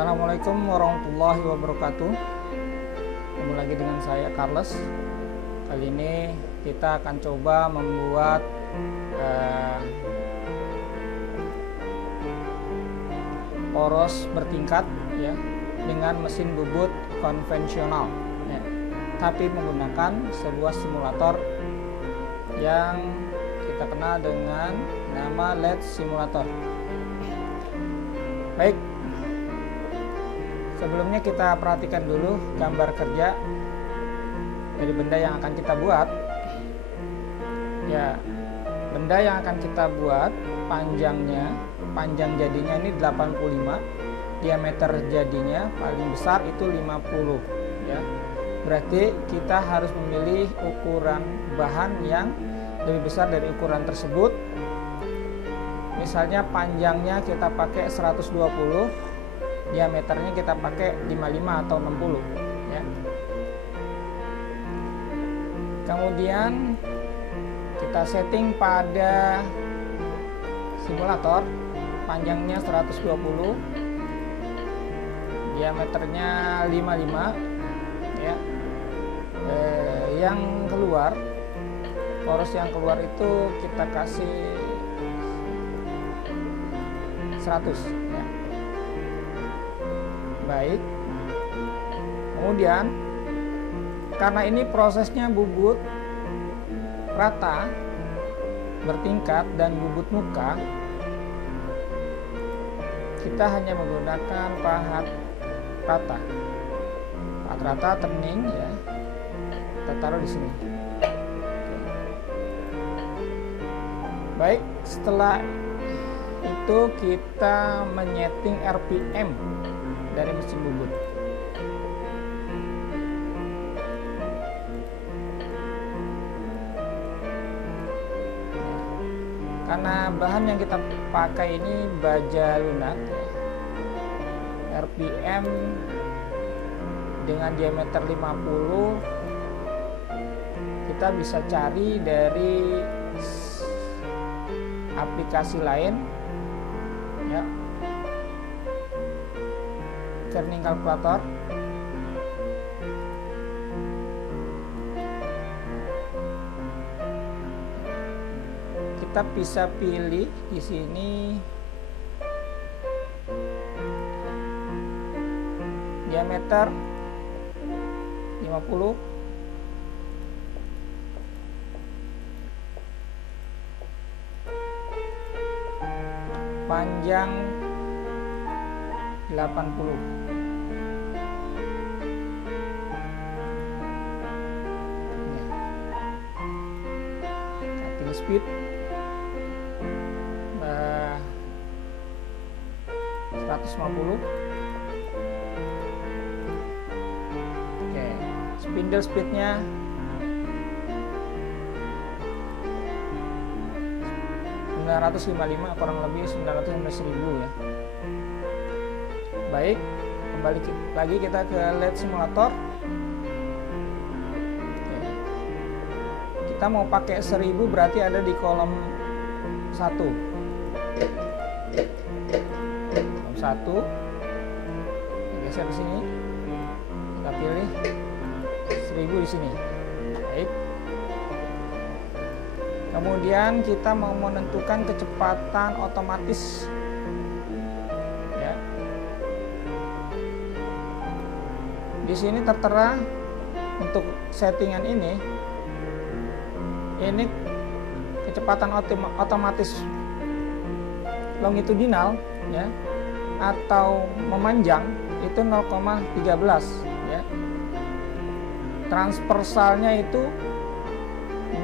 Assalamualaikum warahmatullahi wabarakatuh. Ketemu lagi dengan saya Carlos. Kali ini kita akan coba membuat poros bertingkat ya, dengan mesin bubut konvensional ya, tapi menggunakan sebuah simulator yang kita kenal dengan nama LED simulator. Baik, sebelumnya kita perhatikan dulu gambar kerja dari benda yang akan kita buat. Ya, benda yang akan kita buat panjang jadinya ini 85, diameter jadinya paling besar itu 50 ya. Berarti kita harus memilih ukuran bahan yang lebih besar dari ukuran tersebut. Misalnya panjangnya kita pakai 120, diameternya kita pakai 55 atau 60 ya. Kemudian kita setting pada simulator, panjangnya 120, diameternya 55 ya. Yang keluar, poros yang keluar itu kita kasih 100 ya. Baik, kemudian karena ini prosesnya bubut rata bertingkat dan bubut muka, kita hanya menggunakan pahat rata turning ya. Kita taruh di sini. Baik, setelah itu kita menyeting RPM dari mesin bubut. Karena bahan yang kita pakai ini baja lunak, RPM dengan diameter 50 kita bisa cari dari aplikasi lain ya, turning calculator. Kita bisa pilih di sini diameter 50, panjang 80. Cutting speed 150. Oke, spindle speednya 955, kurang lebih 915.000 ya. Baik, kembali lagi kita ke LED simulator. Oke. Kita mau pakai 1000 berarti ada di kolom 1. Satu, geser ke sini, kita pilih 1000 di sini. Baik. Kemudian kita mau menentukan kecepatan otomatis ya. Di sini tertera untuk settingan ini kecepatan otomatis longitudinal ya, atau memanjang itu 0,13 ya. Transversalnya itu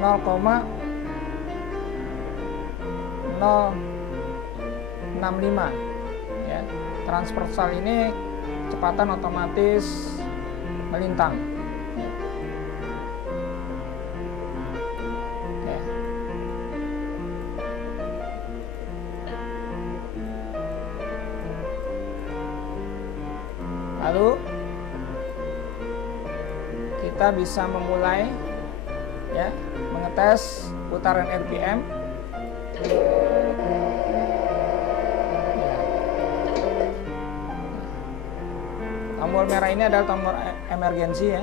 0,065 ya. Transversal ini kecepatan otomatis melintang. Ya. Lalu kita bisa memulai ya, mengetes putaran RPM. Tombol merah ini adalah tombol emergensi ya,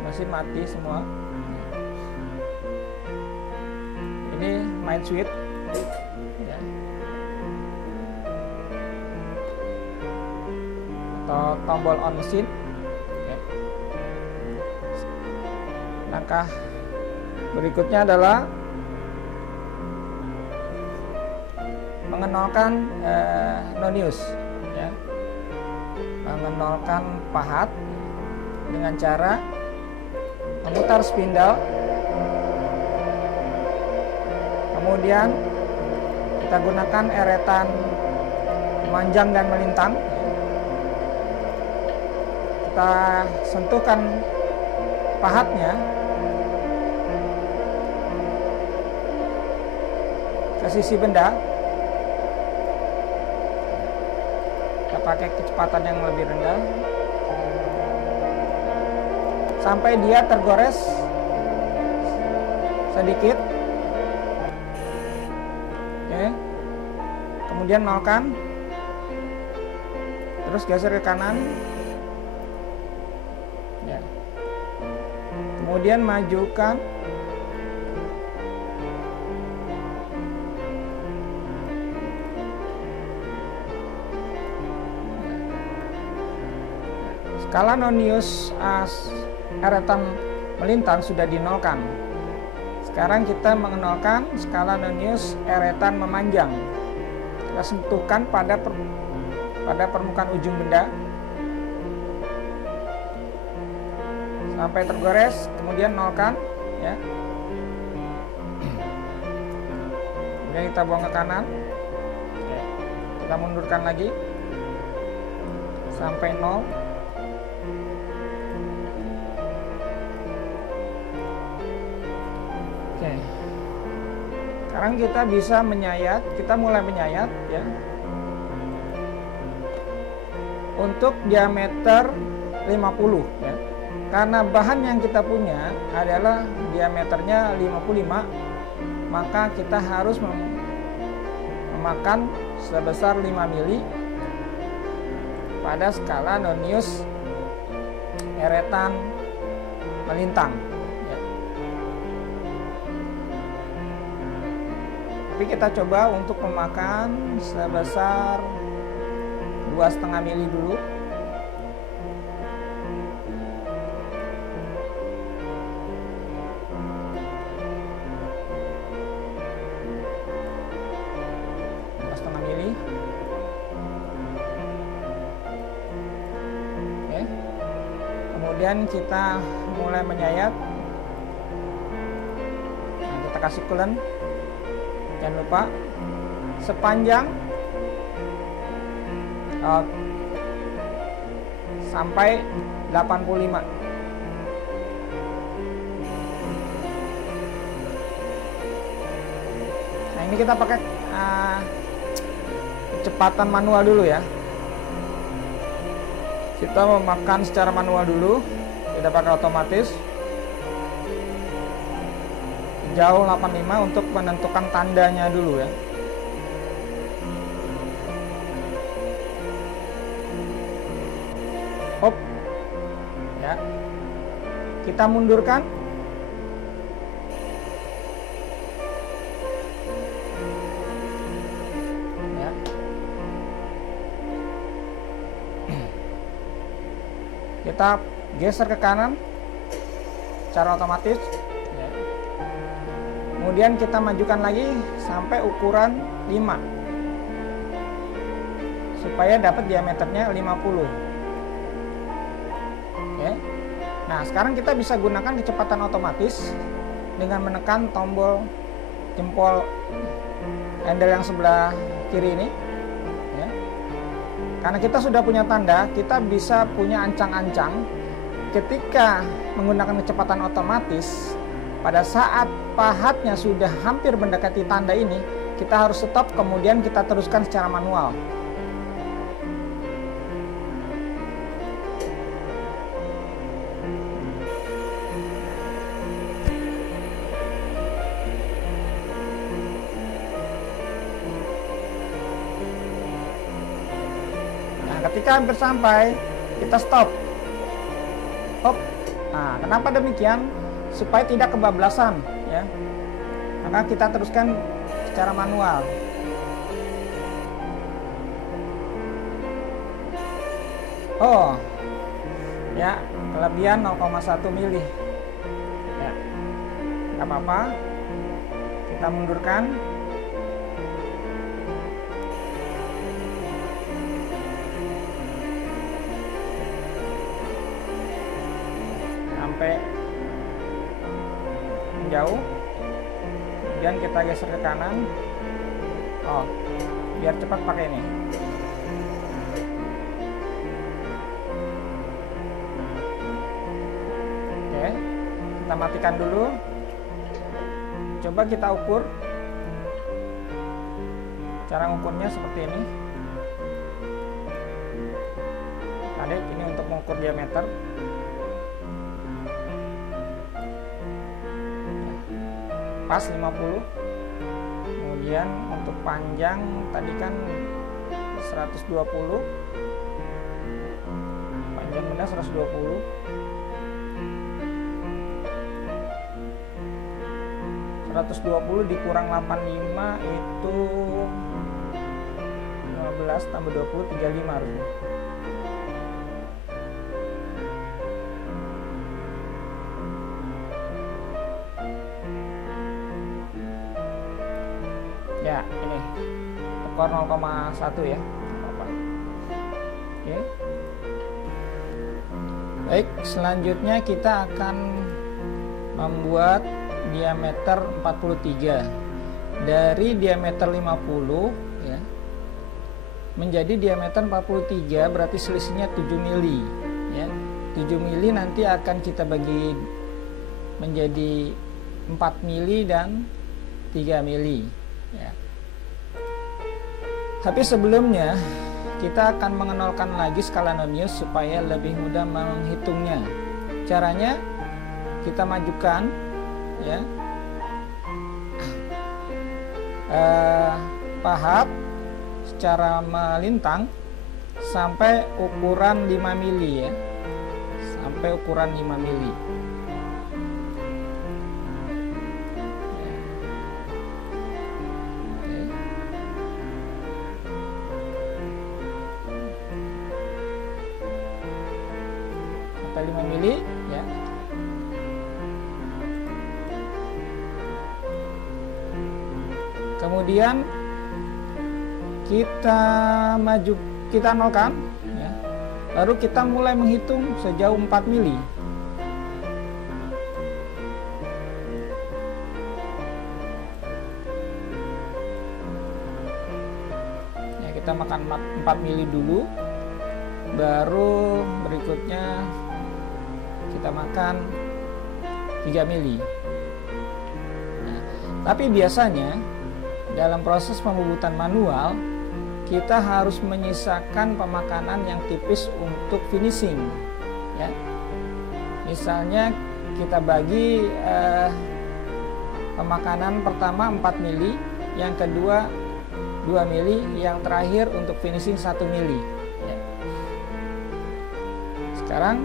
mesin mati semua. Ini main switch ya. Atau tombol on mesin ya. Langkah berikutnya adalah mengenalkan nonius ya. Mengenalkan pahat dengan cara memutar spindle, kemudian kita gunakan eretan memanjang dan melintang. Kita sentuhkan pahatnya ke sisi benda. Kita pakai kecepatan yang lebih rendah sampai dia tergores sedikit. Oke. Kemudian nolkan, terus geser ke kanan ya. Kemudian majukan, skala nonius eretan melintang sudah dinolkan. Sekarang kita mengenalkan skala nonius eretan memanjang. Kita sentuhkan pada permukaan ujung benda sampai tergores, kemudian nolkan ya. Kemudian kita buang ke kanan. Kita mundurkan lagi sampai 0. Oke. Sekarang kita bisa menyayat, kita mulai menyayat ya. Untuk diameter 50 ya. Karena bahan yang kita punya adalah diameternya 55, maka kita harus memakan sebesar 5 mili pada skala nonius eretan melintang ya. Tapi kita coba untuk memakan sebesar 2,5 mili dulu. Kemudian kita mulai menyayat. Nah, kita kasih coolant. Jangan lupa sepanjang sampai 85. Nah, ini kita pakai kecepatan manual dulu ya. Kita memakan secara manual dulu, tidak pakai otomatis. Jauh 85 untuk menentukan tandanya dulu ya. Hop. Ya. Kita mundurkan. Kita geser ke kanan secara otomatis ya. Kemudian kita majukan lagi sampai ukuran 5 supaya dapat diameternya 50 ya. Nah, sekarang kita bisa gunakan kecepatan otomatis dengan menekan tombol jempol handle yang sebelah kiri ini. Karena kita sudah punya tanda, kita bisa punya ancang-ancang. Ketika menggunakan kecepatan otomatis, pada saat pahatnya sudah hampir mendekati tanda ini, kita harus stop, kemudian kita teruskan secara manual. Ketika hampir sampai, kita stop. Hop. Nah, kenapa demikian? Supaya tidak kebablasan, ya. Maka kita teruskan secara manual. Oh, ya, kelebihan 0,1 mili. Ya, nggak apa-apa. Kita mundurkan. Sampai menjauh. Kemudian kita geser ke kanan. Oh, biar cepat pakai ini. Oke, kita matikan dulu. Coba kita ukur. Cara ngukurnya seperti ini. Tarik ini untuk mengukur diameter. Pas 50. Kemudian untuk panjang tadi kan 120. Panjang benda 120. 120 dikurang 85 itu 15 tambah 20 35 harusnya. Ya, ini tekor 0,1 ya. Apa. Oke. Baik, selanjutnya kita akan membuat diameter 43. Dari diameter 50 ya menjadi diameter 43, berarti selisihnya 7 mili ya. 7 mili nanti akan kita bagi menjadi 4 mili dan 3 mili ya. Tapi sebelumnya kita akan mengenalkan lagi skala Nonius supaya lebih mudah menghitungnya. Caranya kita majukan ya pahat secara melintang sampai ukuran 5 mili ya, sampai ukuran 5 mili. Sampai 5 mili ya. Kemudian kita nolkan ya. Lalu kita mulai menghitung sejauh 4 mili. Ya, kita makan 4 mili dulu. Baru berikutnya kita makan 3 mili. Nah, tapi biasanya dalam proses pembubutan manual kita harus menyisakan pemakanan yang tipis untuk finishing ya. Misalnya kita bagi pemakanan pertama 4 mili, yang kedua 2 mili, yang terakhir untuk finishing 1 mili ya. Sekarang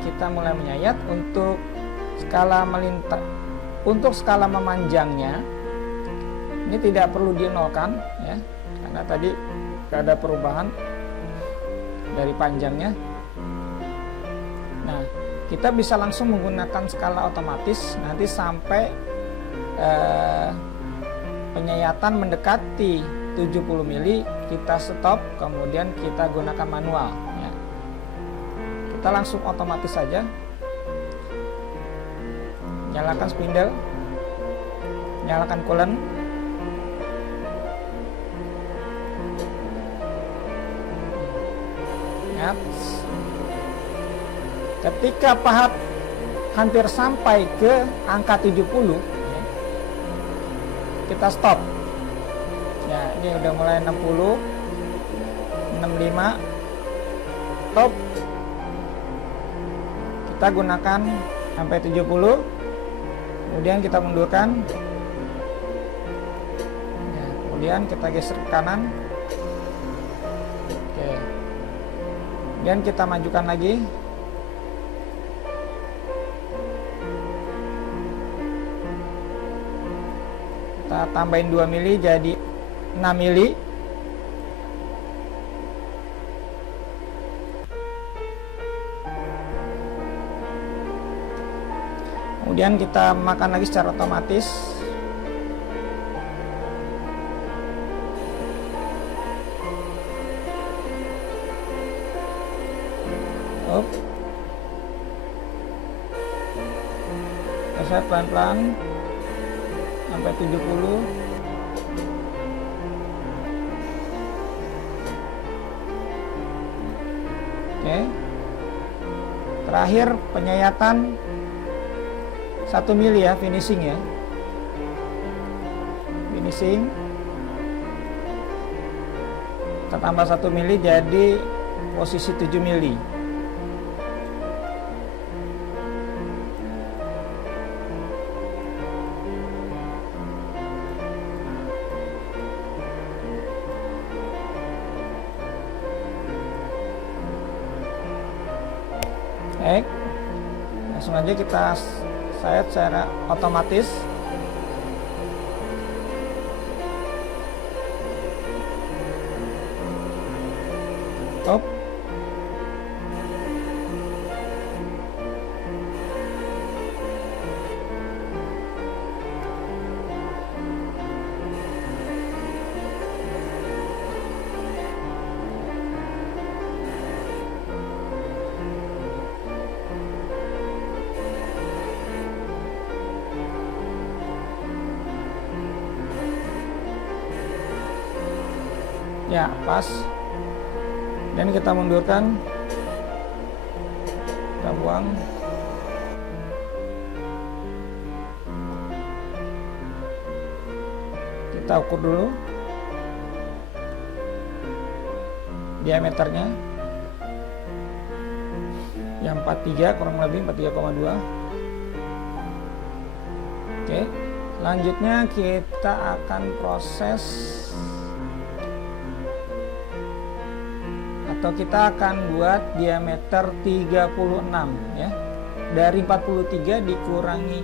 kita mulai menyayat untuk skala melintang. Untuk skala memanjangnya ini tidak perlu dinolkan ya, karena tadi tidak ada perubahan dari panjangnya. Nah, kita bisa langsung menggunakan skala otomatis nanti sampai penyayatan mendekati 70 mili kita stop, kemudian kita gunakan manual ya. Kita langsung otomatis saja. Nyalakan spindle, nyalakan coolant. Ketika pahat hampir sampai ke angka 70 ya, kita stop ya. Ini udah mulai 60, 65, stop. Kita gunakan sampai 70, kemudian kita mundurkan ya, kemudian kita geser ke kanan. Oke. Kemudian kita majukan lagi. Kita tambahin 2 mili jadi 6 mili. Kemudian kita makan lagi secara otomatis. Saya pelan-pelan sampai 70. Oke. Terakhir penyayatan 1 mili ya, finishing ya. Finishing. Kita tambah 1 mili jadi posisi 7 mili. Baik, langsung aja kita sayat secara otomatis. Stop. Ya, pas. Dan kita mundurkan, kita buang. Kita ukur dulu diameternya, yang 43 kurang lebih 43,2. Oke, selanjutnya kita akan proses atau kita akan buat diameter 36 ya. Dari 43 dikurangi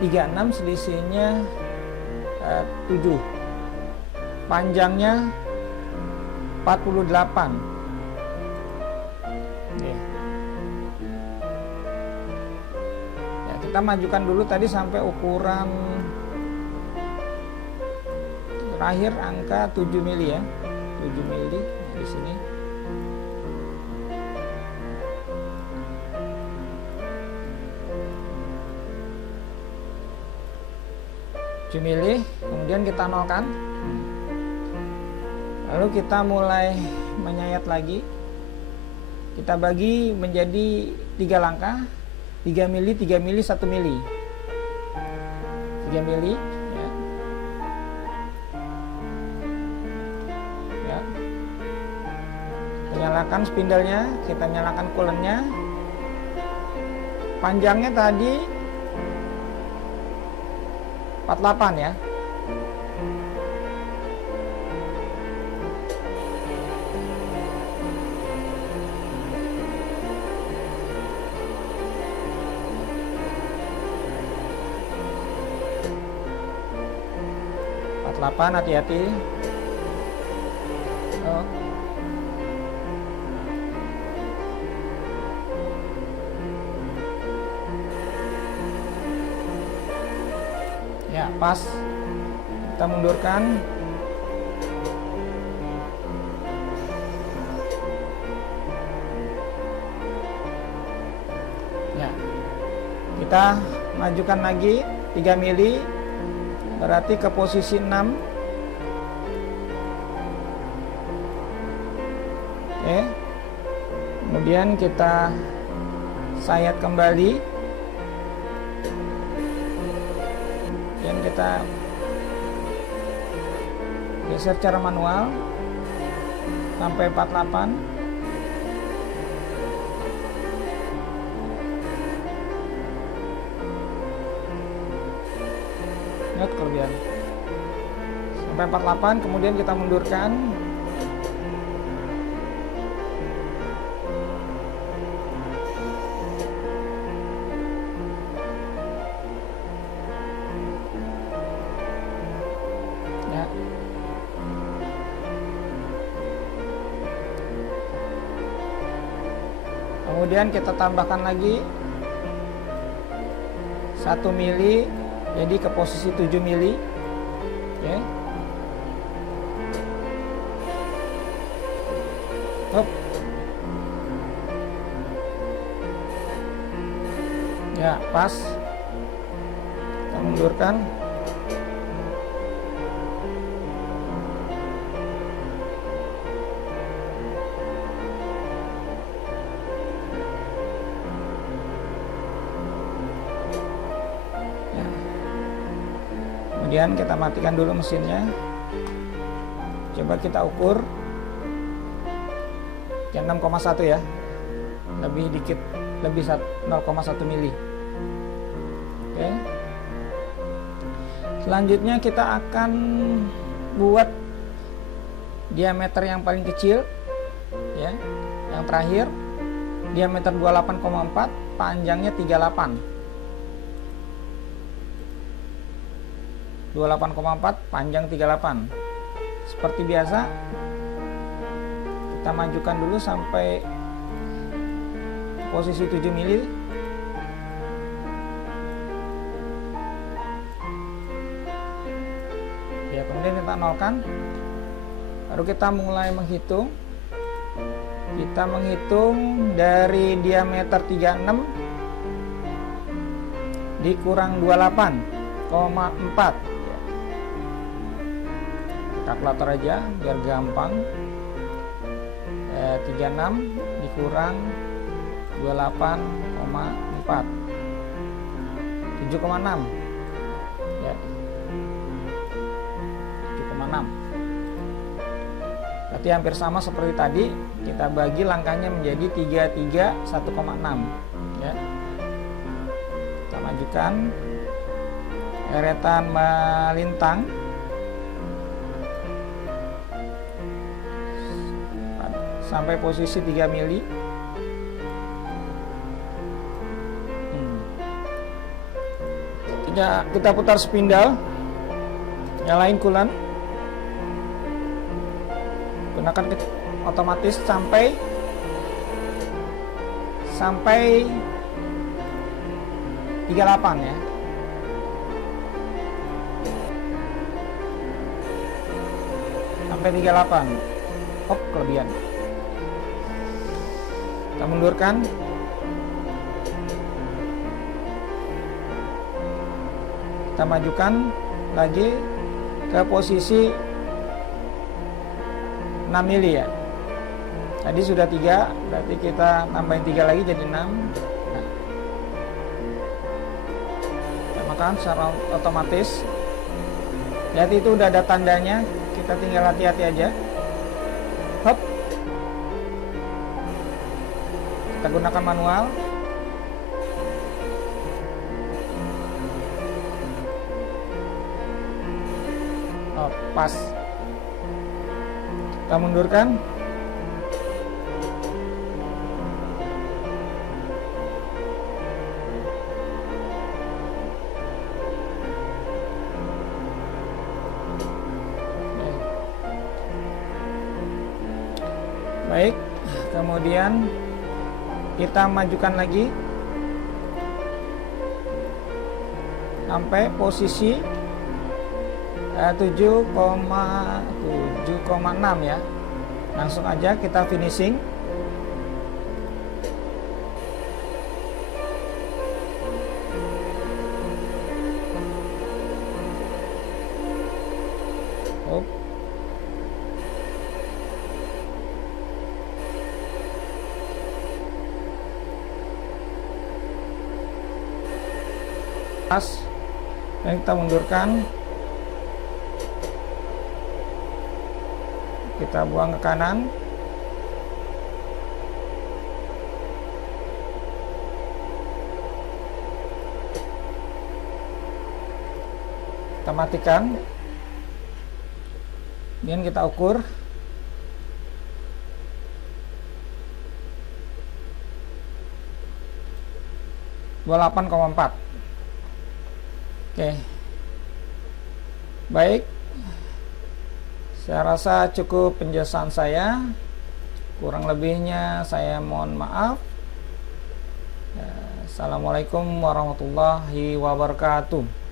36 selisihnya 7. Panjangnya 48. Oke. Ya, kita majukan dulu tadi sampai ukuran terakhir angka 7 mili ya. 7 mili di sini. Mili, kemudian kita nolkan, lalu kita mulai menyayat lagi. Kita bagi menjadi 3 langkah, 3 mili, 3 mili, 1 mili, 3 mili ya. Ya. Kita nyalakan spindlenya, kita nyalakan coolernya. Panjangnya tadi 48 ya. Hati-hati. Oh. Ya, pas. Kita mundurkan. Ya. Kita majukan lagi 3 mili. Berarti ke posisi 6. Oke. Kemudian kita sayat kembali. Dan kita geser secara manual sampai 48. Lihat kelebihan sampai 48, kemudian kita mundurkan. Kemudian kita tambahkan lagi 1 mili, jadi ke posisi 7 mili. Oke. Hop. Ya, pas. Kita mundurkan. Kemudian kita matikan dulu mesinnya. Coba kita ukur. Ya 6,1 ya. Lebih dikit, lebih 0,1 mili. Oke. Selanjutnya kita akan buat diameter yang paling kecil ya. Yang terakhir diameter 28,4, panjangnya 38. 28,4, panjang 38. Seperti biasa, kita majukan dulu sampai posisi 7 mili. Ya, kemudian kita nolkan. Baru kita mulai menghitung. Kita menghitung dari diameter 36 dikurang 28,4. Kalkulator aja biar gampang. 36 dikurang 28,4, 7,6 ya, 7,6. Berarti hampir sama seperti tadi. Kita bagi langkahnya menjadi 33, 1,6 ya. Kita majukan eretan melintang sampai posisi 3 mili. Kita putar spindle, nyalain coolant, gunakan otomatis sampai 38 ya. Sampai 38. Oh, kelebihan. Kita mundurkan. Kita majukan lagi ke posisi 6 mili ya. Tadi sudah 3, berarti kita tambahin 3 lagi jadi 6. Nah, kita makan secara otomatis. Lihat itu udah ada tandanya, kita tinggal hati-hati aja. Hop. Kita gunakan manual. Oh, pas. Kita mundurkan. Baik, kemudian kita majukan lagi sampai posisi 7,6 ya. Langsung aja kita finishing. Oh. Pas. Dan kita mundurkan. Kita buang ke kanan. Kita matikan. Kemudian kita ukur. Dua 28,4. Oke. Baik. Saya rasa cukup penjelasan saya. Kurang lebihnya saya mohon maaf. Assalamualaikum warahmatullahi wabarakatuh.